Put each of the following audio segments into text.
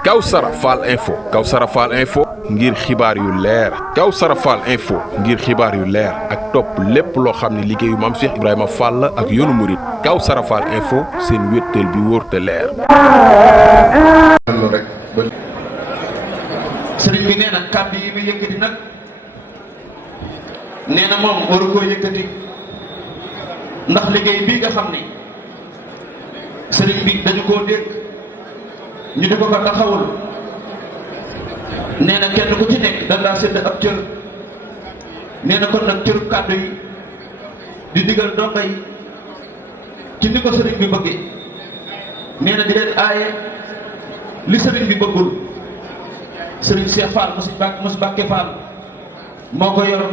Kawsara Fall Info ngir xibaar yu leer Kawsara Fall Info ngir xibaar yu leer ak topp lépp loo xam ne liggéeyu Maam Cheikh Ibrahima Fall ak yoonu murit Kawsara Fall Info seen wéttal bi wóor te leer. sëriñ bi nee na kàddu yi muy yëkkati nag nee na moom waru koo yëkkati ndax liggéey bii nga xam ni sëriñ bi dañu koo dégg ñu di ko ko taxawul nee na kenn ku ci nekk da laa sédd ab cër nee na kon nag cëru kàddu yi di digal donga yi ci ni ko sëriñ bi bëggee nee na di leen aaye li sëriñ bi bëggul sëriñ Cheikh Fall Moussa Bakke Fall moo ko yor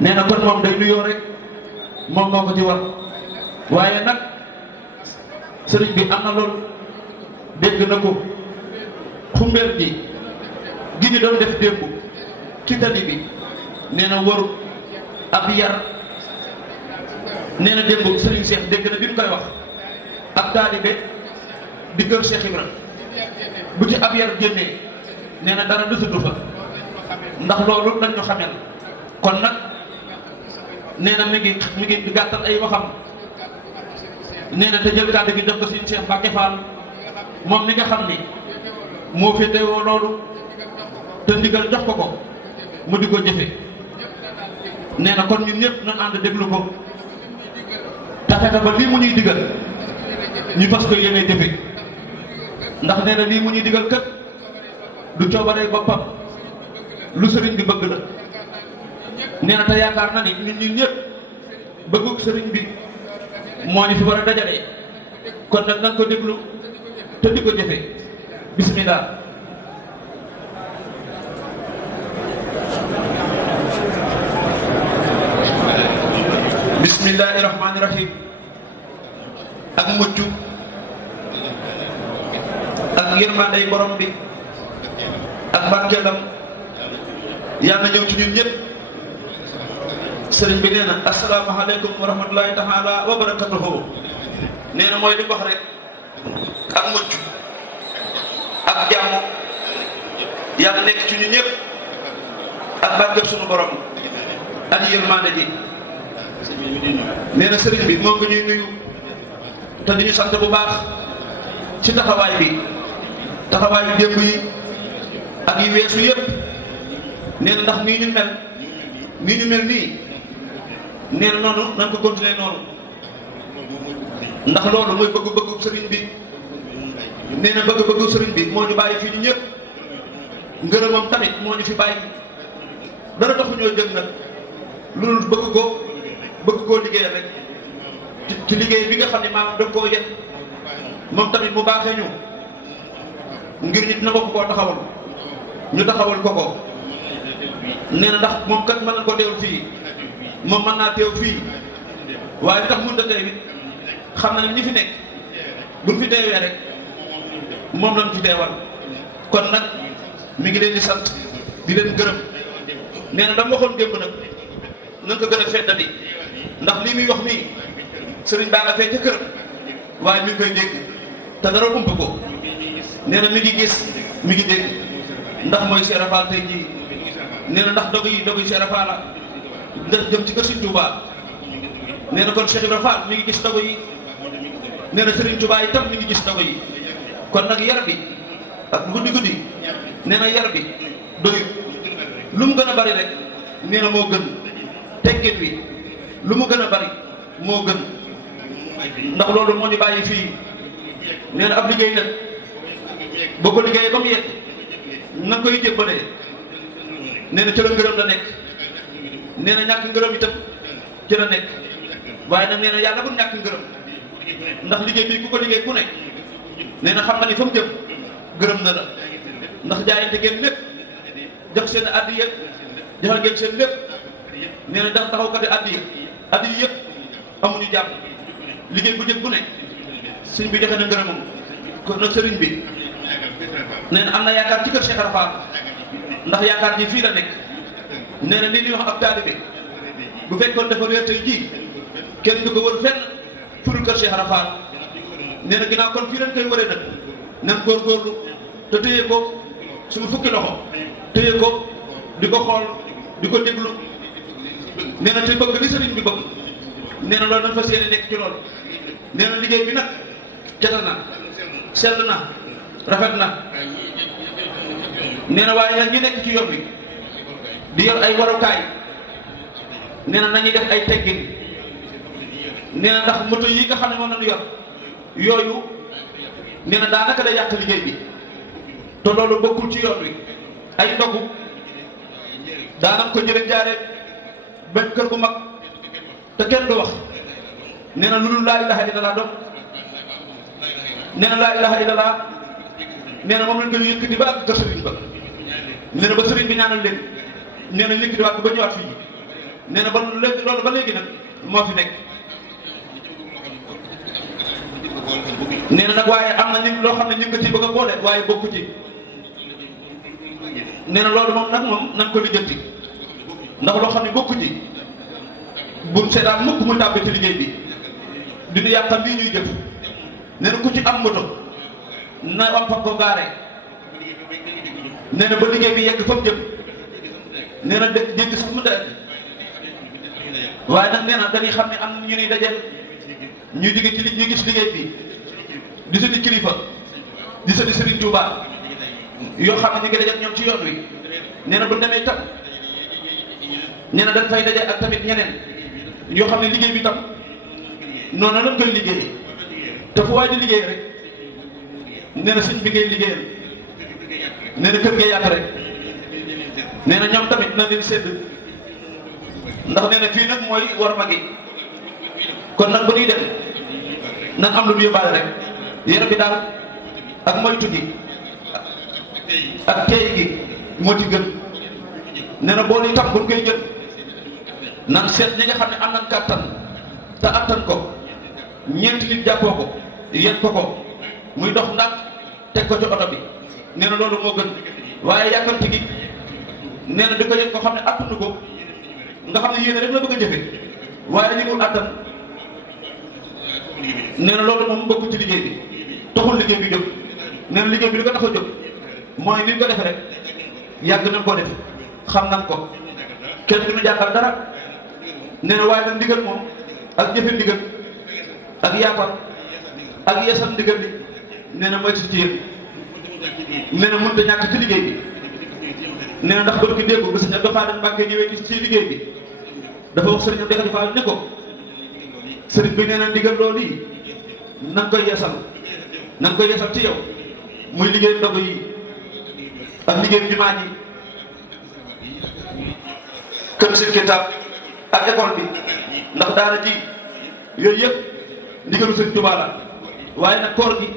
nee na kon moom day nuyoo rek moom moo ko ci war waaye nag sëriñ bi am na loolu dégg na ko xumbeel gi ñu doon def démb ci tali bi nee na waru ab yar nee na démb sëriñ Cheikh dégg na bi mu koy wax ab taalibe di kër Cheikh Ibra bu ci ab yar génnee nee na dara dësatu fa ndax loolu lañ ñu xamel kon nag nee na mi ngi gàttal ay waxam nee na te jël kàddu gi jox ko suñu Cheikh Bakke Fall moom mi nga xam ni moo féetewoo loolu te ndigal jox ko mu di ko jëfe nee na kon ñun ñëpp nañ ànd déglu ko te fexe ba lii mu ñuy digal ñu fas ko yéene jëfe ndax nee na lii mu ñuy digal kët du coobaree boppam lu sëriñ bi bëgg la nee na te yaakaar na ni ñun ñëpp bëggug sëriñ bi moo ñu fi war a dajale kon nag nañ ko déglu te di ko jëfe bismillah. bismillahi rahmaani rahim ak mucc ak yërmandey borom bi ak barkeelam yàlla na ñëw ci ñun ñëpp. sëriñ bi nee na asalaamaaleykum wa rahmatulahi taala wa barakatuhu nee na mooy li wax rek ak mucc ak jàmm yàlla nekk ci ñun ñëpp ak barkeb suñu borom ak yërmande ji. nee na sëriñ bi moo ko ñuy nuyu te di ñu sant bu baax ci taxawaay bi taxawaayu démb yi ak yi weesu yëpp nee na ndax nii ñu mel nii nee na noonu nañ ko continuer noonu ndax loolu mooy bëgg-bëggu sëriñ bi nee na bëgg-bëggu sëriñ bi moo ñu bàyyi fii ñu ñëpp ngërëmam tamit moo ñu fi bàyyi dara taxu ñoo jëg nag loolu bëgg koo liggéeyal rek ci liggéey bi nga xam ne maam daf koo yet moom tamit mu baaxee ñu ngir nit na bokk koo taxawal ñu taxawal ko nee na ndax moom kat mën nañ ko teewul fii moom mën naa teew fii waaye li tax mënut a teew it xam na ne ñi fi nekk buñ fi teewee rek moom lañ fi teewal kon nag mi ngi leen di sant di leen gërëm nee na dama waxoon démb nag nañ ko gën a feddali ndax lii muy wax nii sëriñ baa nga fee ca kër waaye mi ngi koy dégg te dara ump ko nee na mi ngi gis mi ngi dégg ndax mooy Cheikh Fall tey jii nee na ndax dogu yi Cheikh Fall la ndax jëm ci kër Serigne Touba nee na kon Cheikh Ibrahima Fall mi ngi gis dogu yi nee na Serigne Touba itam mi ngi gis dogu yi kon nag yar bi ak guddi nee na yar bi doyut lu mu gën a bari rek nee na moo gën teggin wi lu mu gën a bari moo gën ndax loolu moo ñu bàyyi fii nee na ab liggéey nag boo ko liggéeyee ba mu yegg na koy jébbalee nee na ci la ngërëm la nekk nee na ñàkk ngërëm itam ci la nekk waaye nag nee na yàlla bu ñàkk ngërëm ndax liggéey bi ku ko liggéey ku nekk nee na xam nga ni fa mu jëm gërëm na la ndax jaayante ngeen lépp jox seen addiya joxal ngeen seen lépp nee na dafa taxaw kat addiya yëpp amuñu jàpp liggéey bu njëkk bu nekk sëriñ bi joxe na ngërëmam kon nag sëriñ bi nee na am na yaakaar ci kër Cheikh Fall ndax yaakaar ji fii la nekk nee na li ñuy wax ab taalibe bu fekkoon dafa réer tey jii kenn du ko wër fenn furu kër Cheikh Ibra Fall nee na ginnaaw kon fii lañ koy waree nag nan góorgóorlu te téye ko suñu fukki loxo téye ko di ko xool di ko déglu nee na te bëgg li sëriñ bi bëgg nee na loolu dañ fas yéene nekk ci loolu nee na liggéey bi nag jatal na sell na rafet na nee na waaye nag ñi nekk ci yoon bi di yor ay warukaay nee na nañuy def ay teggin nee na ndax moto yi nga xam ne moom lañu yor yooyu nee na daanaka day yàq liggéey bi te loolu bokkul ci yoon wi ay ndogu daanam ko jëlee jaaree benn kër gu mag te kenn du wax nee na lu dul laa ilaha illallah doom nee na laa ilaha illallah nee na moom lañ koy yëkkati ba ak kër sëriñ ba nee na ba sëriñ bi ñaanal leen nee na yëkkati waat ba ñëwaat fii nee na ba léegi loolu ba léegi nag moo fi nekk nee na nag waaye am na ñu loo xam ne ñu ngi ko ci bëgg a boole waaye bokku ci nee na loolu moom nag moom nañ ko lijjanti ndax loo xam ne bokku ci buñ seetaan mukk muy tàbbi ci liggéey bi dina yàqal lii ñuy jëf nee na ku ci am moto na am fa ko gaare nee na ba liggéey bi yegg fa mu jëm nee na dégg sax mu dara waaye nag nee na dañuy xam ne am na ñu ñuy dajeel ñuy digg ci ñu gis liggéey bi di sëñ kilifa di sëñ Serigne Touba yoo xam ne ñu ngi dajeel ñoom ci yoon wi nee na bu demee tam nee na dañ fay daje ak tamit ñeneen yoo xam ne liggéey bi tam noonu lañ koy liggéey te fu waay di liggéey rek nee na sëñ bi ngay liggéeyal nee na kër gee yàq rek nee na ñoom tamit na leen sédd ndax nee na fii nag mooy war ma gi kon nag bu ñuy dem nan am lu ñu yóbbaale rek yaram bi daal ak moytu gi ak teey gi moo ci gën nee na boolu itam buñ koy jël nan seet ñi nga xam ne am nañ kàttan te attan ko ñeenti nit jàppoo ko yéen ko muy dox ndax teg ko ci oto bi nee na loolu moo gën waaye yàkkamti gi nee na di ko yëg ko xam ne attanu ko nga xam ne yéene rek la bëgg a jëfe waaye li mu attan nee na loolu moom bokk ci liggéey bi taxul liggéey bi jóg nee na liggéey bi li ko tax a jóg mooy ni ñu ko defee rek yàgg nañ koo def xam nañ ko kenn du ñu jàngal dara nee na waaye nag ndigal moom ak jëfe ndigal ak yaatal ak yeesal ndigal li nee na mooy si ci yëpp nee na mënut a ñàkk ci liggéey bi nee na ndax bët ki déggu ba sëñ Abdou Khadre Mbacké ñëwee ci liggéey bi dafa wax sëriñ Abdou Khadre ne ko sëriñ bi nee na ndigal loolu yi na nga koy yeesal na nga koy yeesal ci yow muy liggéey ndogu yi ak liggéey jumaa ji kër seen kitaab ak école bi ndax daara ji yooyu yëpp ndigalu sëriñ Tuubaa la waaye nag koor gi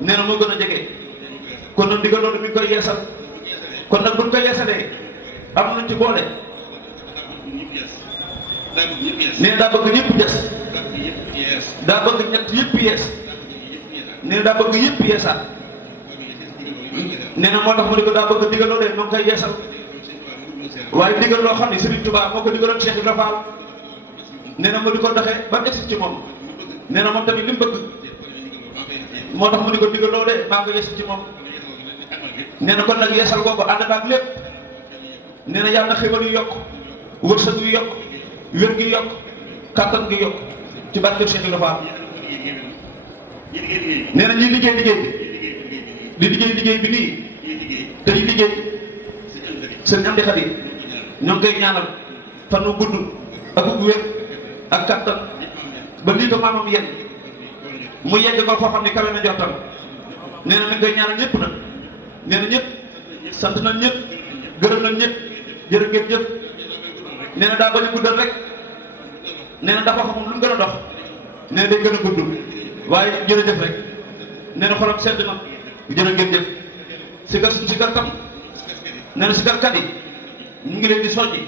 nee na moo gën a jege kon nag ndigal loolu mi ngi koy yeesal kon nag buñ koy yeesalee am nañ ci boole nee na daa bëgg ñëpp des daa bëgg ñett yëpp yees nee na daa bëgg yëpp yeesaat nee na moo tax mu ne ko daa bëgg digal loolee moo ngi koy yeesal waaye digal loo xam ne Serigne Touba moo ko digaloon Cheikh Ibrahima Fall nee na mu di ko doxee ba egsi ci moom nee na moom tamit li mu bëgg moo tax mu ne ko digal loolee maa ngi ko yeesal ci moom nee na kon nag yeesal googu ànd ak lépp nee na yàlla na xéwal yu yokk wërsëg yu yokk wér gi yokk kàttan gi yokk ci barke Cheikh Ibrahima Fall nee na ñuy liggéey di liggéey bi nii tey liggéey sëñ Amdi Xadi ñoo ngi koy ñaanal fan wu gudd ak wér ak kàttan ba lii ko maamam yegg mu yegg ko foo xam ne kawe na njortam nee na mi ngi koy ñaanal ñëpp nag nee na ñëpp sant nañ ñëpp gërëm nañ ñëpp jërë ngeen jëf nee na daa bañ a guddal rek nee na dafa xamul lu mu gën a dox nee na day gën a gudd waaye jërëjëf rek nee na xolam sedd na jërë ngeen jëf si kar tam nee na si karkat yi ñu ngi leen di soññi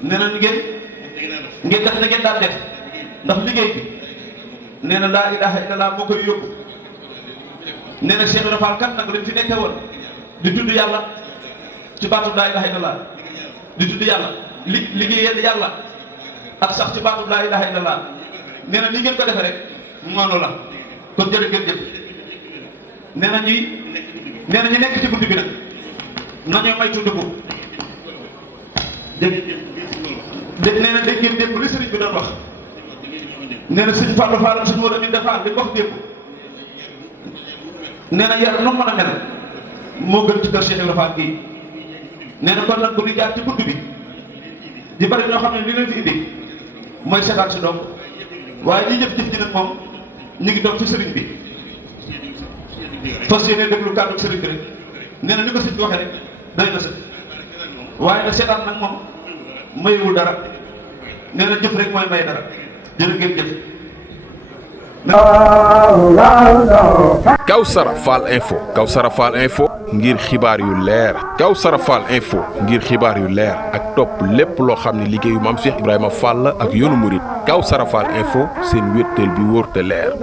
nee na ngeen def na ngeen daan def ndax liggéey bi nee na laa ilaha illallah moo koy yóbbu nee na Cheikh Ibrahima Fall kat nag leen fi nekkee woon di tudd yàlla ci baatu laa ilaha illallah di tudd yàlla liggéeyal yàlla ak sax ci baatu laa ilaha illallah nee na li ngeen ko defee rek noonu la kon jërë ngeen jëf nee na ñi nekk ci guddi bi nag nañoo may tudd ko nee na dégg ngeen démb li sëriñ bi doon wax nee na sëñ Fallou Fall sëñ Modou Amin Fall li wax démb nee na yar nu mën a mel moo gën ci kër Cheikh Ibrahima Fall gii nee na kon nag bu ñu jaar ci bunt bi di bari ñoo xam ne li leen fi indi mooy seetaan si doom waaye ñi jëf-jëf ji nag moom ñu ngi doon ci sëriñ bi fas yéene déglu kàddu sëriñ bi rek nee na ni ko sëriñ bi waxee rek doy na sëriñ waaye nag seetaan nag moom mayewul dara nee na jëf rek mooy may dara jërë ngeen jëf. Kawsara Fall Info Kawsara Fall Info ngir xibaar yu leer Kawsara Fall Info ngir xibaar yu leer ak topp lépp loo xam ne liggéeyu maam Cheikh Ibrahima Fall ak yoonu murit Kawsara Fall Info seen wéttal bi wóor te leer